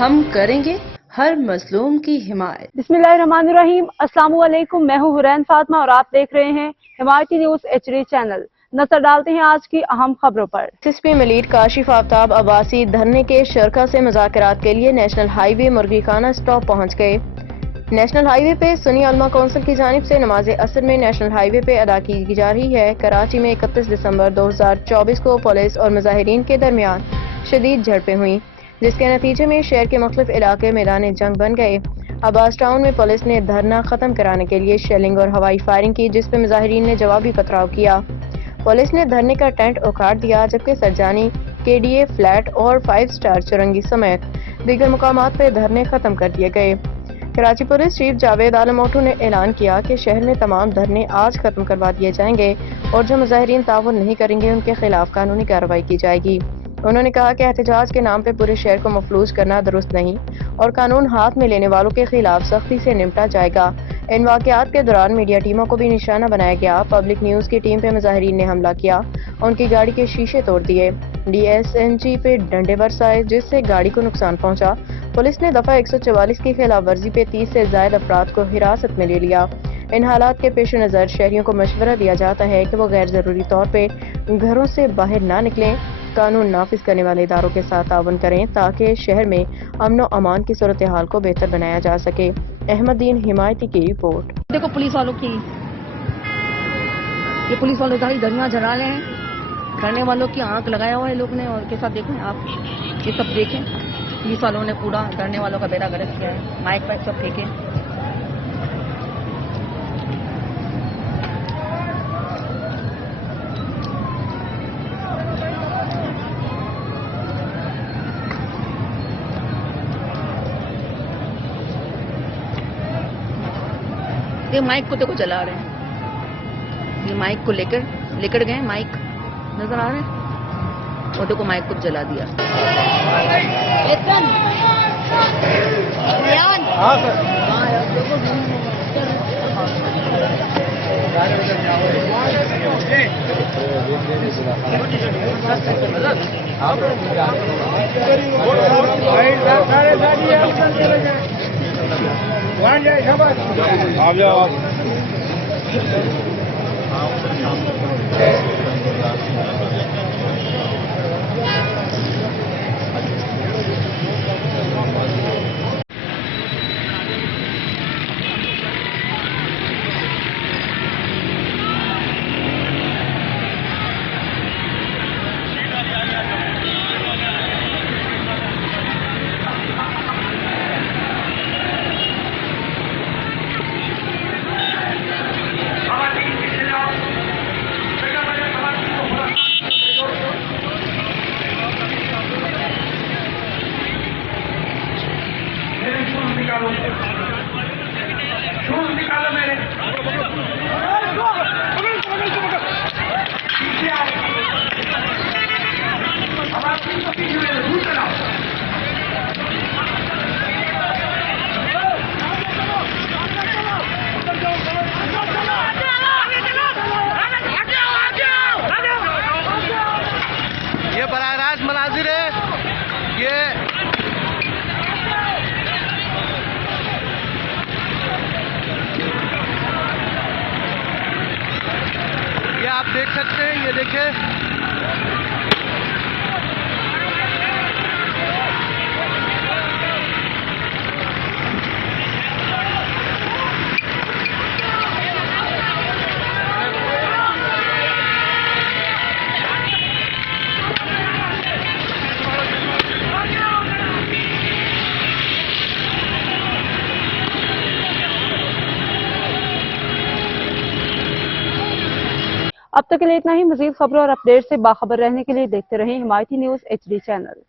हम करेंगे हर मजलूम की हिमायत। बिस्मिल्लाहिर्रहमानिर्रहीम। अस्सलाम वालेकुम। मैं हूँ हुरैन फातिमा और आप देख रहे हैं हिमायती न्यूज HD चैनल। नजर डालते हैं आज की अहम खबरों पर। एसएसपी मलीर काशिफ आफ्ताब अब्बासी धरने के शरका से मुज़ाकरात के लिए नेशनल हाईवे मुर्गीखाना स्टॉप पहुँच गए। नेशनल हाईवे पे सुन्नी उलमा कौंसिल की जानिब से नमाज असर में नेशनल हाईवे पे अदा की जा रही है। कराची में 31 दिसंबर 2024 को पुलिस और मुजाहिरीन के दरमियान शदीद झड़पें हुई, जिसके नतीजे में शहर के मुख्तलिफ इलाके मैदान जंग बन गए। अब्बास टाउन में पुलिस ने धरना खत्म कराने के लिए शेलिंग और हवाई फायरिंग की, जिस पर मुजाहिरीन ने जवाबी पथराव किया। पुलिस ने धरने का टेंट उखाड़ दिया, जबकि सरजानी, KDA फ्लैट और 5 स्टार चुरंगी समेत दीगर मुकामात पर धरने खत्म कर दिए गए। कराची पुलिस चीफ जावेद आलम ओटू ने ऐलान किया कि शहर में तमाम धरने आज खत्म करवा दिए जाएंगे और जो मुजाहिरीन ताउन नहीं करेंगे उनके खिलाफ कानूनी कार्रवाई की जाएगी। उन्होंने कहा कि एहतजाज के नाम पर पूरे शहर को मफलूज करना दुरुस्त नहीं और कानून हाथ में लेने वालों के खिलाफ सख्ती से निपटा जाएगा। इन वाकयात के दौरान मीडिया टीमों को भी निशाना बनाया गया। पब्लिक न्यूज की टीम पे मुजाहिरीन ने हमला किया, उनकी गाड़ी के शीशे तोड़ दिए, DSNG पे डंडे बरसाए, जिससे गाड़ी को नुकसान पहुंचा। पुलिस ने दफा 144 की खिलाफ वर्जी पे 30 से ज्यादा अफराद को हिरासत में ले लिया। इन हालात के पेश नज़र शहरियों को मशवरा दिया जाता है कि वो गैर जरूरी तौर पर घरों से बाहर ना निकलें, कानून नाफिज करने वाले इदारों के साथ ताउन करें ताकि शहर में अमन व अमान की सूरत हाल को बेहतर बनाया जा सके। अहमदीन हिमायती की रिपोर्ट। देखो पुलिस वालों की, ये पुलिस वाले सारी धरना जला रहे हैं, धरने वालों की आंख लगाया हुआ है लोग ने। और के साथ देखें आप, ये सब देखें, पुलिस वालों ने पूरा धरने वालों का बेड़ा गर्क किया है, माइक वाइक सब फेंके। ये माइक को देखो जला रहे हैं, ये माइक को लेकर गए, माइक नजर आ रहे हैं, और देखो माइक को जला दिया। आप जाओ। निकालो मेरे ये बराह रास्त मनाजिर है। ये आप देख सकते हैं, ये देखें। अब तक के लिए इतना ही। मजीद खबरों और अपडेट से बाखबर रहने के लिए देखते रहें हिमायती न्यूज HD चैनल।